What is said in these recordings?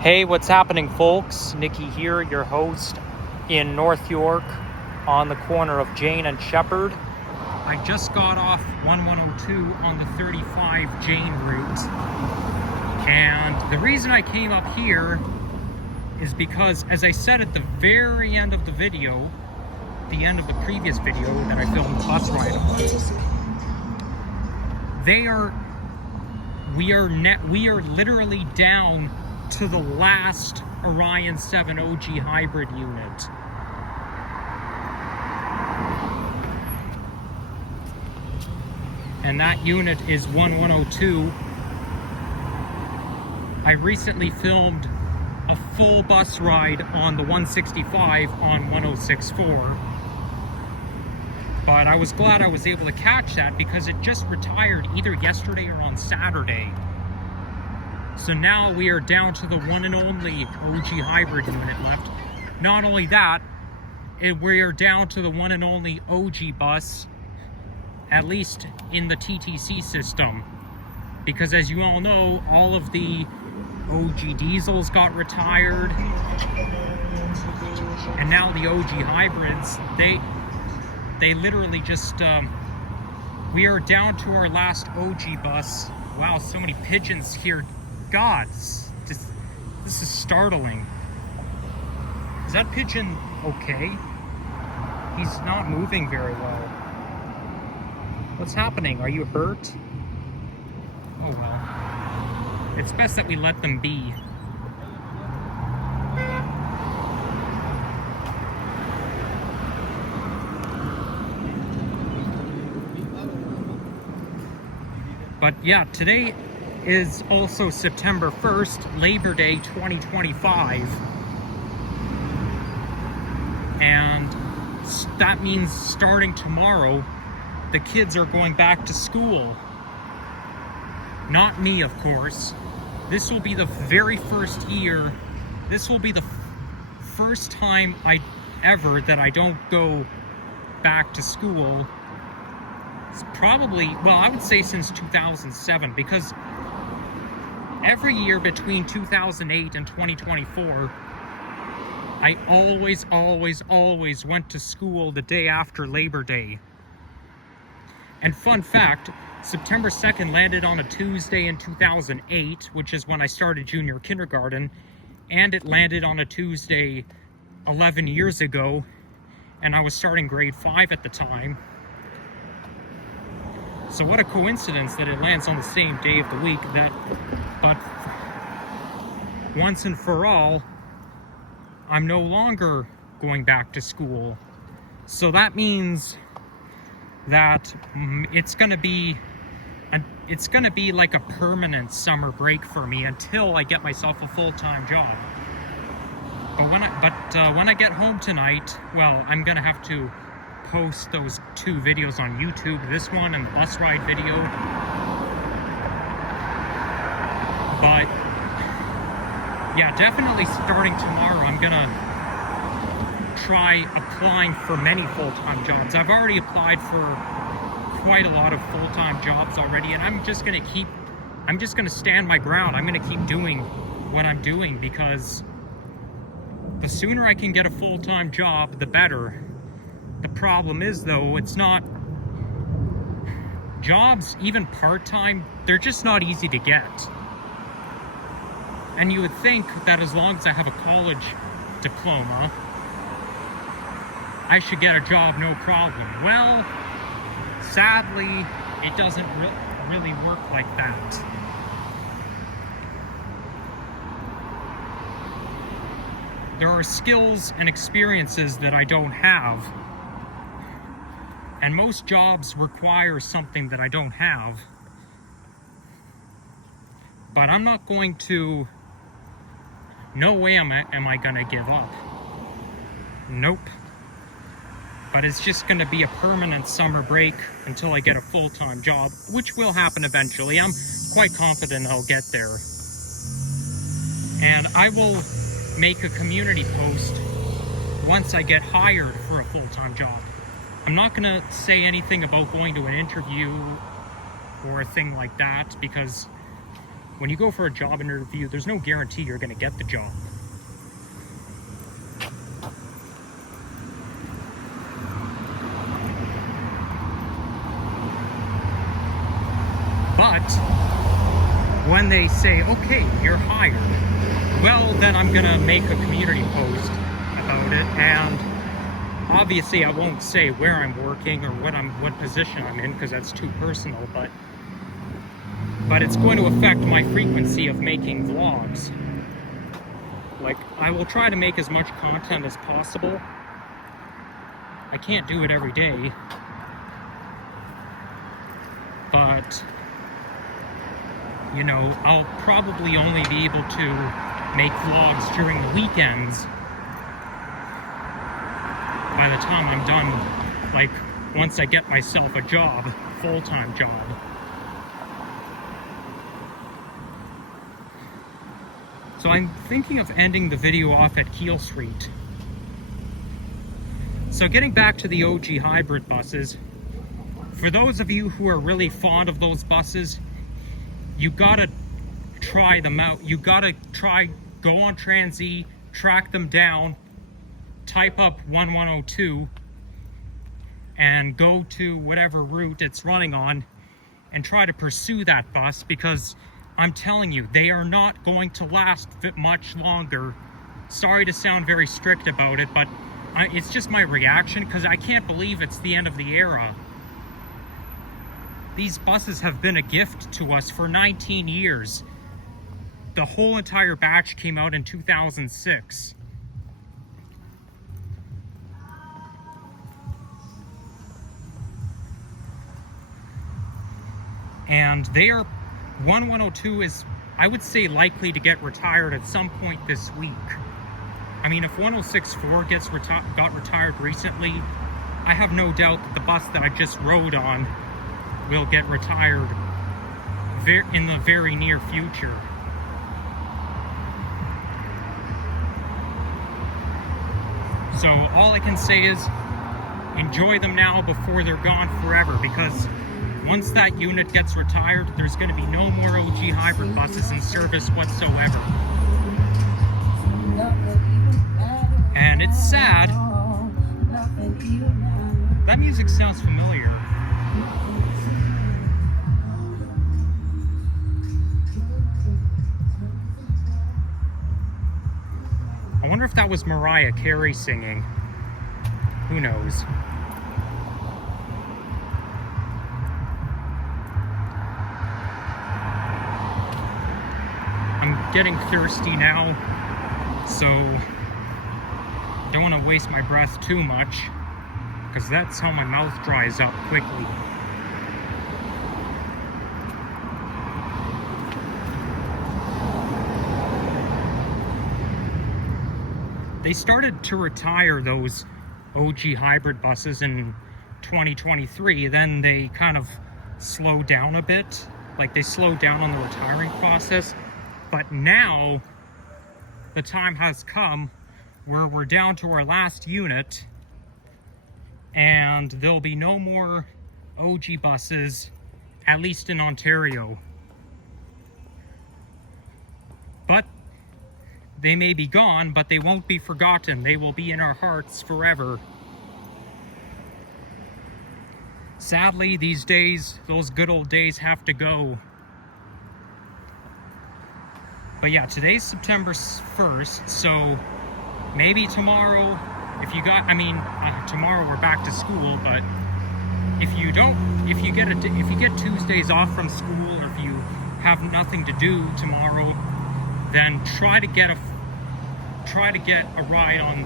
Hey, what's happening, folks? Nikki here, your host in North York on the corner of Jane and Sheppard. I just got off 1102 on the 35 Jane route. And the reason I came up here is because, as I said at the very end of the video, the end of the previous video that I filmed the bus ride on, we are literally down to the last Orion 7 OG hybrid unit. And that unit is 1102. I recently filmed a full bus ride on the 165 on 1064. But I was glad I was able to catch that because it just retired either yesterday or on Saturday. So now we are down to the one and only OG hybrid unit left. Not only that, we are down to the one and only OG bus, at least in the TTC system. Because as you all know, all of the OG diesels got retired. And now the OG hybrids, they literally just, we are down to our last OG bus. Wow, so many pigeons here. God, this is startling. Is that pigeon okay? He's not moving very well. What's happening? Are you hurt? Oh well. It's best that we let them be. But yeah, today is also September 1st, Labor Day 2025. And that means starting tomorrow, the kids are going back to school. Not me, of course. This will be the very first year. This will be the first time ever that I don't go back to school. It's probably, well, I would say since 2007, because every year between 2008 and 2024, I always went to school the day after Labor Day. And fun fact, September 2nd landed on a Tuesday in 2008, which is when I started junior kindergarten, and it landed on a Tuesday 11 years ago, and I was starting grade 5 at the time. So what a coincidence that it lands on the same day of the week. But once and for all, I'm no longer going back to school. So that means that it's gonna be like a permanent summer break for me until I get myself a full-time job. But when I get home tonight, well, I'm gonna have to post those two videos on YouTube, this one and the bus ride video. But yeah, definitely starting tomorrow, I'm gonna try applying for many full-time jobs. I've already applied for quite a lot of full-time jobs already, and I'm just gonna stand my ground. I'm gonna keep doing what I'm doing, because the sooner I can get a full-time job, the better. The problem is, though, it's not jobs, even part-time, they're just not easy to get. And you would think that as long as I have a college diploma, I should get a job no problem. Well, sadly, it doesn't really work like that. There are skills and experiences that I don't have. And most jobs require something that I don't have. But I'm not going to, no way am I gonna give up. Nope. But it's just gonna be a permanent summer break until I get a full-time job, which will happen eventually. I'm quite confident I'll get there. And I will make a community post once I get hired for a full-time job. I'm not going to say anything about going to an interview or a thing like that, because when you go for a job interview, there's no guarantee you're going to get the job. But when they say, okay, you're hired, well, then I'm going to make a community post about it, and obviously I won't say where I'm working or what position I'm in, because that's too personal, but it's going to affect my frequency of making vlogs. Like, I will try to make as much content as possible. I can't do it every day, but you know, I'll probably only be able to make vlogs during the weekends by the time I'm done, like, once I get myself a job, full-time job. So I'm thinking of ending the video off at Keel Street. So getting back to the OG hybrid buses, for those of you who are really fond of those buses, you gotta try them out. You gotta go on Transy, track them down, type up 1102, and go to whatever route it's running on and try to pursue that bus, because I'm telling you, they are not going to last much longer. Sorry to sound very strict about it, but it's just my reaction, because I can't believe it's the end of the era. These buses have been a gift to us for 19 years. The whole entire batch came out in 2006. And 1102 is, I would say, likely to get retired at some point this week. I mean, if 1064 got retired recently, I have no doubt that the bus that I just rode on will get retired in the very near future. So all I can say is enjoy them now before they're gone forever, because once that unit gets retired, there's going to be no more OG hybrid buses in service whatsoever. And it's sad. That music sounds familiar. I wonder if that was Mariah Carey singing. Who knows? I'm getting thirsty now, so don't want to waste my breath too much, because that's how my mouth dries up quickly. They started to retire those OG hybrid buses in 2023, then they kind of slowed down a bit. Like, they slowed down on the retiring process. But now, the time has come where we're down to our last unit, and there'll be no more OG buses, at least in Ontario. But they may be gone, but they won't be forgotten. They will be in our hearts forever. Sadly, these days, those good old days have to go. But yeah, today's September 1st, so maybe tomorrow, if you got, tomorrow we're back to school, but if you get Tuesdays off from school, or if you have nothing to do tomorrow, then try to get a ride on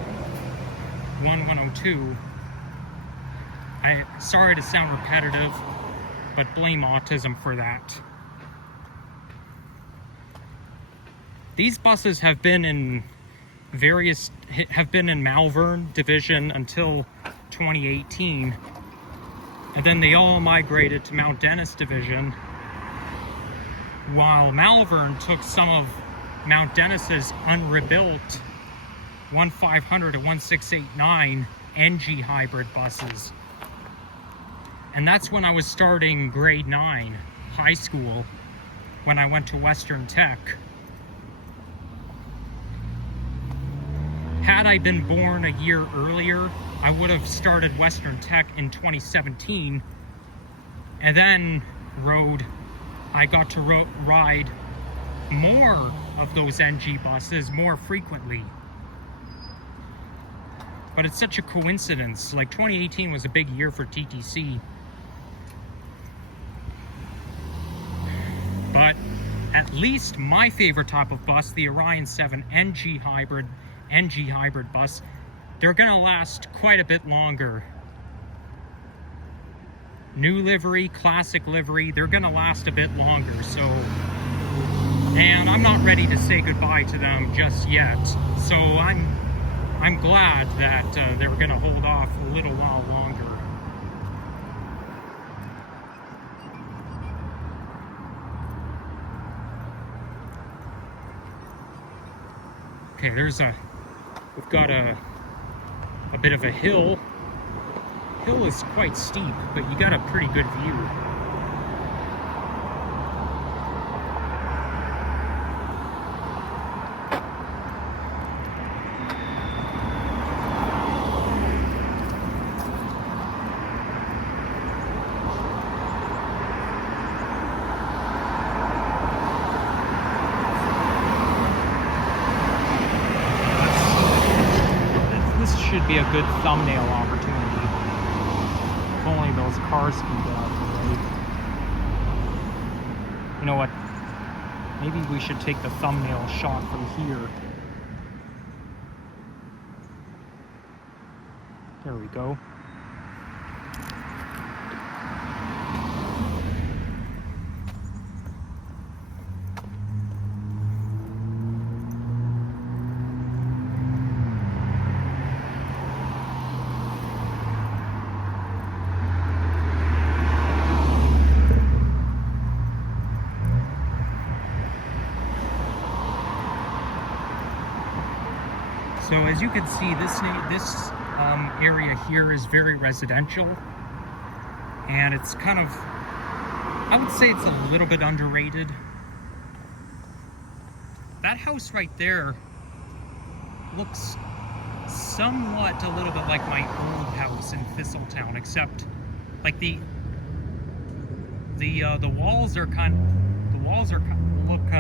1102. Sorry to sound repetitive, but blame autism for that. These buses have been in Malvern Division until 2018, and then they all migrated to Mount Dennis Division, while Malvern took some of Mount Dennis's unrebuilt 1500 to 1689 NG hybrid buses. And that's when I was starting grade 9 high school. when I went to Western Tech. Had I been born a year earlier, I would have started Western Tech in 2017, and then I got to ride more of those NG buses more frequently. But it's such a coincidence. Like, 2018 was a big year for TTC. But at least my favorite type of bus, the Orion 7 NG hybrid bus, they're gonna last quite a bit longer. New livery, classic livery, they're gonna last a bit longer, so... And I'm not ready to say goodbye to them just yet. So I'm glad that they're gonna hold off a little while longer. Okay, we've got a bit of a hill. Hill is quite steep, but you got a pretty good view. Should be a good thumbnail opportunity. If only those cars can get out of the way. You know what? Maybe we should take the thumbnail shot from here. There we go. So as you can see, this area here is very residential, and it's kind of, I would say it's a little bit underrated. That house right there looks somewhat a little bit like my old house in Thistletown, except like the walls are look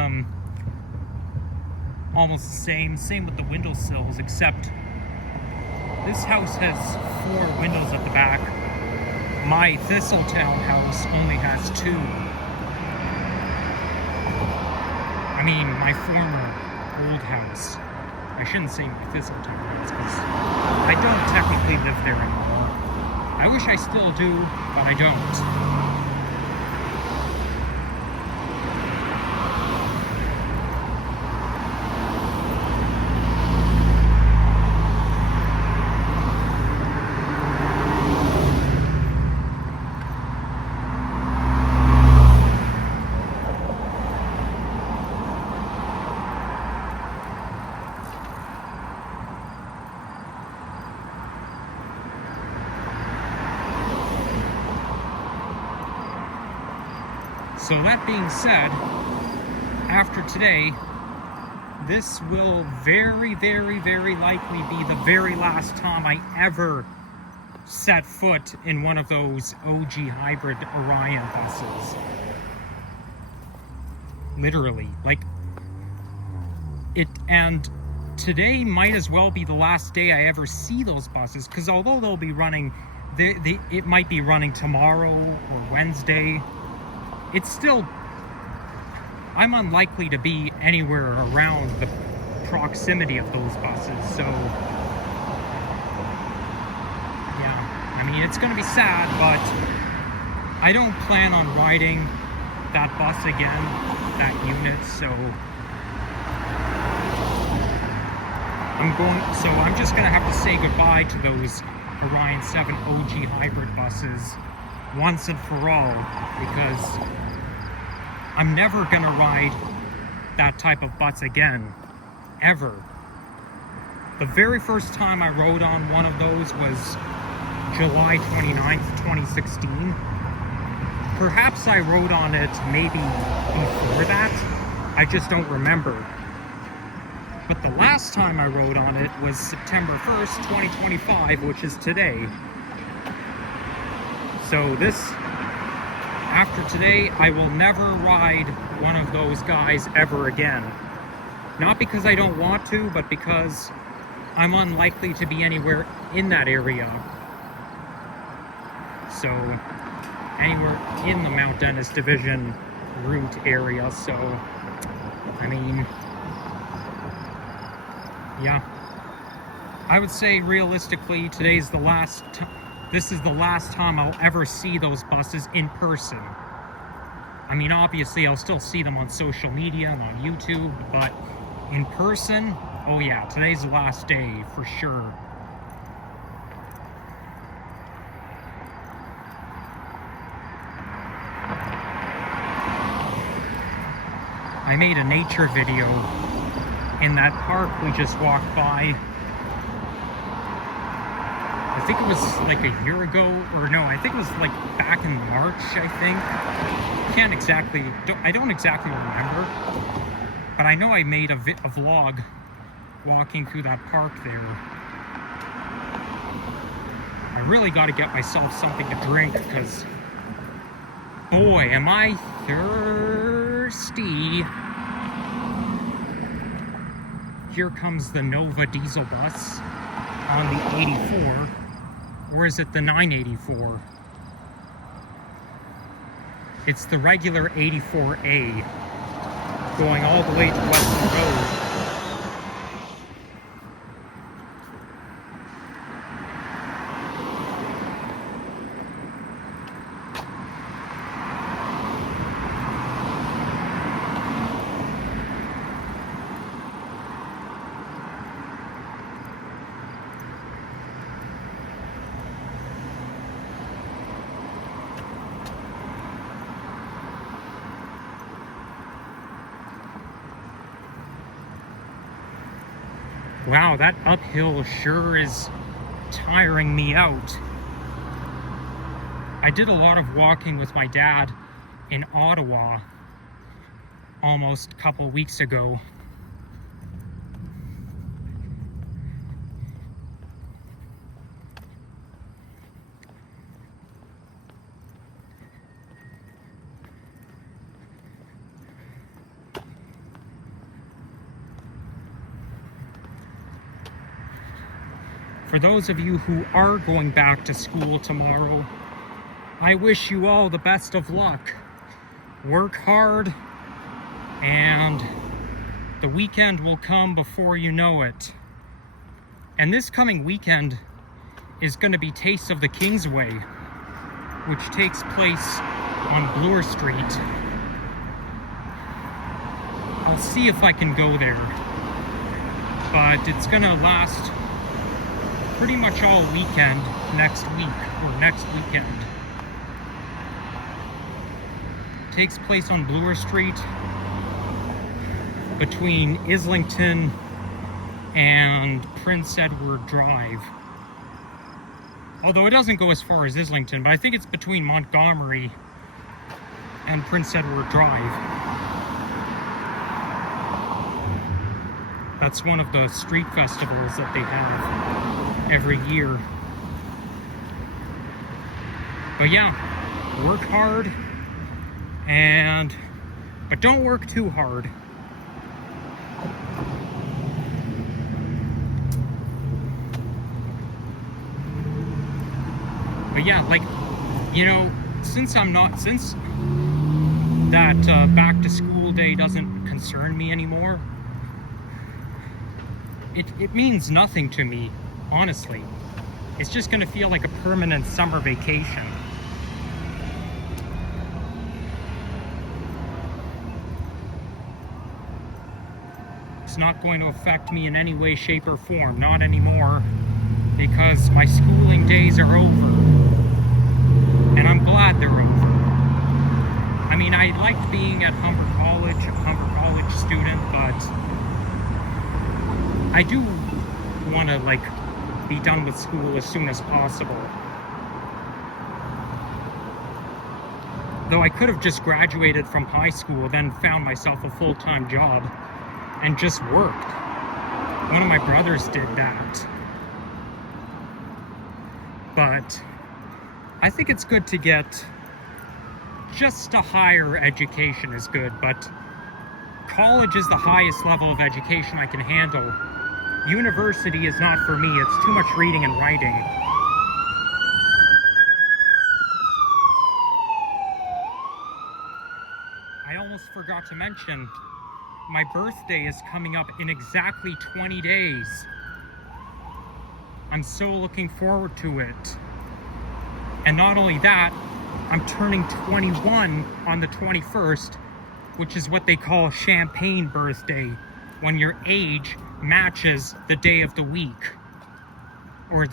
almost the same with the windowsills, except this house has 4 windows at the back. My Thistletown house only has 2. I mean, my former old house. I shouldn't say my Thistletown house, because I don't technically live there anymore. I wish I still do, but I don't. So that being said, after today, this will very, very, very likely be the very last time I ever set foot in one of those OG hybrid Orion buses. Literally, like it, and today might as well be the last day I ever see those buses, because although they'll be running, it might be running tomorrow or Wednesday, it's still, I'm unlikely to be anywhere around the proximity of those buses, so yeah, I mean, it's gonna be sad, but I don't plan on riding that bus again, that unit, so I'm just gonna have to say goodbye to those Orion 7 OG hybrid buses once and for all, because I'm never gonna ride that type of bus again, ever. The very first time I rode on one of those was July 29th, 2016. Perhaps I rode on it maybe before that. I just don't remember. But the last time I rode on it was September 1st, 2025, which is today. So after today, I will never ride one of those guys ever again. Not because I don't want to, but because I'm unlikely to be anywhere in that area. So, anywhere in the Mount Dennis Division route area, so, I mean, yeah. I would say realistically, this is the last time I'll ever see those buses in person. I mean, obviously I'll still see them on social media and on YouTube, but in person, oh yeah, today's the last day for sure. I made a nature video in that park we just walked by. I think it was like a year ago, or no, I think it was like back in March, I think. I don't exactly remember, but I know I made a vlog walking through that park there. I really got to get myself something to drink, because boy, am I thirsty. Here comes the Nova diesel bus on the 84, or is it the 984? It's the regular 84A, going all the way to Weston Road. Wow, that uphill sure is tiring me out. I did a lot of walking with my dad in Ottawa almost a couple weeks ago. For those of you who are going back to school tomorrow, I wish you all the best of luck. Work hard, and the weekend will come before you know it. And this coming weekend is going to be Taste of the Kingsway, which takes place on Bloor Street. I'll see if I can go there, but it's going to last pretty much all weekend next weekend. Takes place on Bloor Street between Islington and Prince Edward Drive. Although it doesn't go as far as Islington, but I think it's between Montgomery and Prince Edward Drive. That's one of the street festivals that they have every year. But yeah, work hard, but don't work too hard. But yeah, like, you know, since that back to school day doesn't concern me anymore, it means nothing to me, honestly. It's just gonna feel like a permanent summer vacation. It's not going to affect me in any way, shape, or form. Not anymore, because my schooling days are over. And I'm glad they're over. I mean, I liked being at Humber College, a Humber College student, but I do want to, like, be done with school as soon as possible. Though I could have just graduated from high school, then found myself a full-time job and just worked. One of my brothers did that. But I think it's good to get just a higher education is good, but college is the highest level of education I can handle. University is not for me. It's too much reading and writing. I almost forgot to mention, my birthday is coming up in exactly 20 days. I'm so looking forward to it. And not only that, I'm turning 21 on the 21st, which is what they call champagne birthday, when your age matches the day of the week, or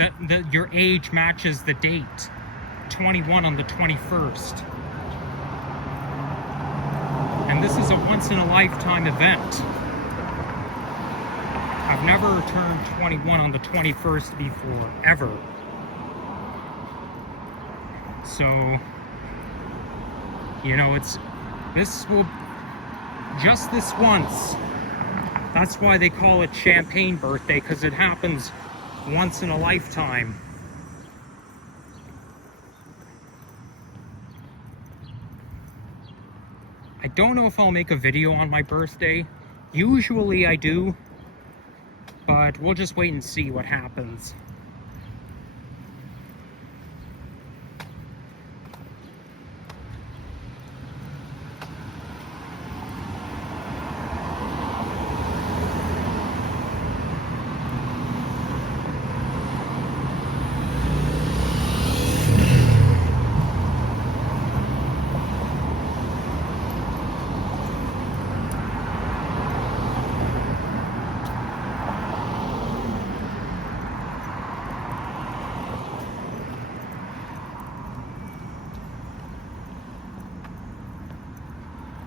your age matches the date. 21 on the 21st. And this is a once-in-a-lifetime event. I've never turned 21 on the 21st before, ever. So, you know, this will, just this once. That's why they call it champagne birthday, because it happens once in a lifetime. I don't know if I'll make a video on my birthday. Usually I do, but we'll just wait and see what happens.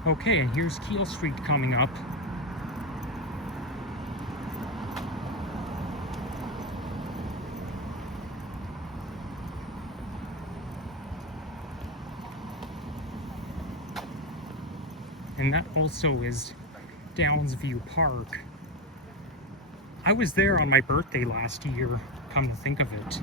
Okay, and here's Keel Street coming up. And that also is Downsview Park. I was there on my birthday last year, come to think of it.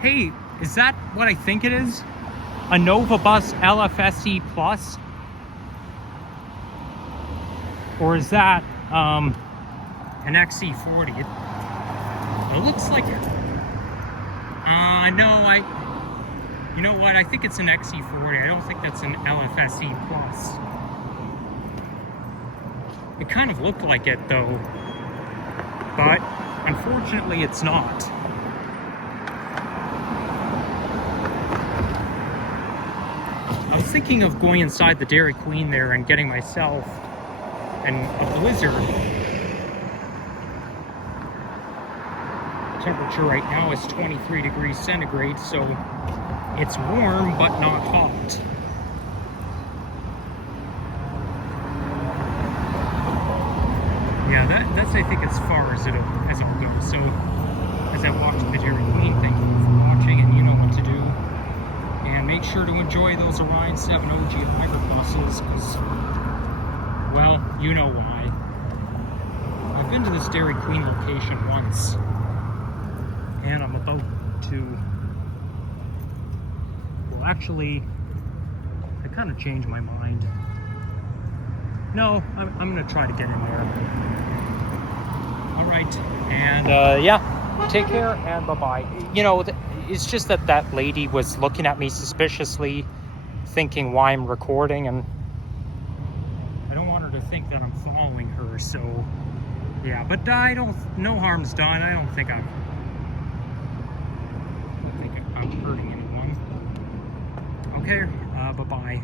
Hey, is that what I think it is? A Nova Bus LFSE Plus? Or is that an XC40? It looks like it. No, you know what? I think it's an XC40. I don't think that's an LFSE Plus. It kind of looked like it though, but unfortunately it's not. I was thinking of going inside the Dairy Queen there and getting myself a Blizzard. Temperature right now is 23 degrees centigrade, so it's warm but not hot. Yeah, that's I think as far as it'll go. So as I walk to the Dairy Queen, thank you for watching, and you know what to do. And make sure to enjoy those Orion 7 OG hybrid buses, because, well, you know why. I've been to this Dairy Queen location once, and I'm about to, well, actually, I kind of changed my mind. No, I'm going to try to get in there. All right, and yeah, take care, and bye-bye. You know, it's just that lady was looking at me suspiciously, thinking why I'm recording, and I don't want her to think that I'm following her, so yeah, but no harm's done. I don't think I'm hurting anyone. Okay, bye-bye.